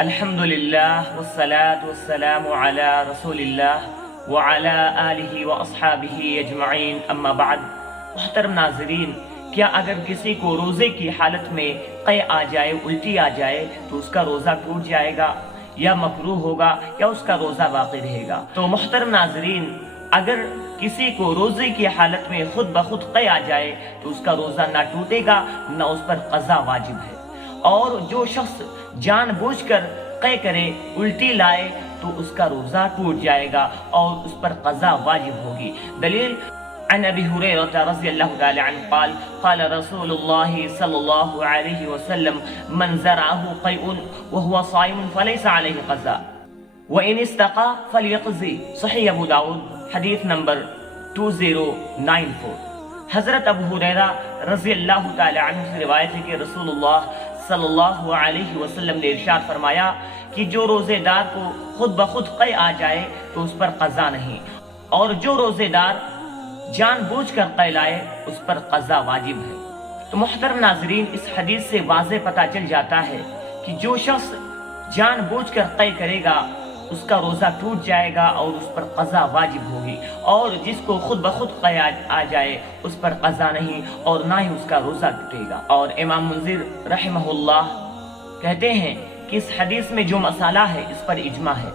الحمدللہ والصلاة والسلام علی رسول اللہ وعلی آلہ واصحابہ اجمعین، اما بعد۔ محترم ناظرین، کیا اگر کسی کو روزے کی حالت میں قے آ جائے، الٹی آ جائے، تو اس کا روزہ ٹوٹ جائے گا یا مکروہ ہوگا یا اس کا روزہ باقی رہے گا؟ تو محترم ناظرین، اگر کسی کو روزے کی حالت میں خود بخود قے آ جائے تو اس کا روزہ نہ ٹوٹے گا، نہ اس پر قضا واجب ہے۔ اور جو شخص جان بوجھ کر قے کرے، الٹی لائے، تو اس کا روزہ ٹوٹ جائے گا اور اس پر قضا واجب ہوگی۔ دلیل عن ابی ہریرہ رضی اللہ تعالی عنہ قال قال رسول اللہ صلی اللہ علیہ وسلم من زرعه قیء وهو صائم فلیس علیہ قضاء وان استقى فلیقضی، صحیح ابو داؤد، حدیث نمبر 2094۔ حضرت ابو ہریرہ رضی اللہ تعالی عنہ سے روایت ہے کہ رسول اللہ صلی اللہ علیہ وسلم نے ارشاد فرمایا کہ جو روزے دار کو خود بخود قے آ جائے تو اس پر قضا نہیں، اور جو روزے دار جان بوجھ کر قے لائے اس پر قضا واجب ہے۔ تو محترم ناظرین، اس حدیث سے واضح پتہ چل جاتا ہے کہ جو شخص جان بوجھ کر قے کرے گا اس کا روزہ ٹوٹ جائے گا اور اس پر قضا واجب ہوگی، اور جس کو خود بخود قے آ جائے اس پر قضا نہیں اور نہ ہی اس کا روزہ ٹوٹے گا۔ اور امام منذر رحمہ اللہ کہتے ہیں کہ اس حدیث میں جو مسئلہ ہے اس پر اجماع ہے۔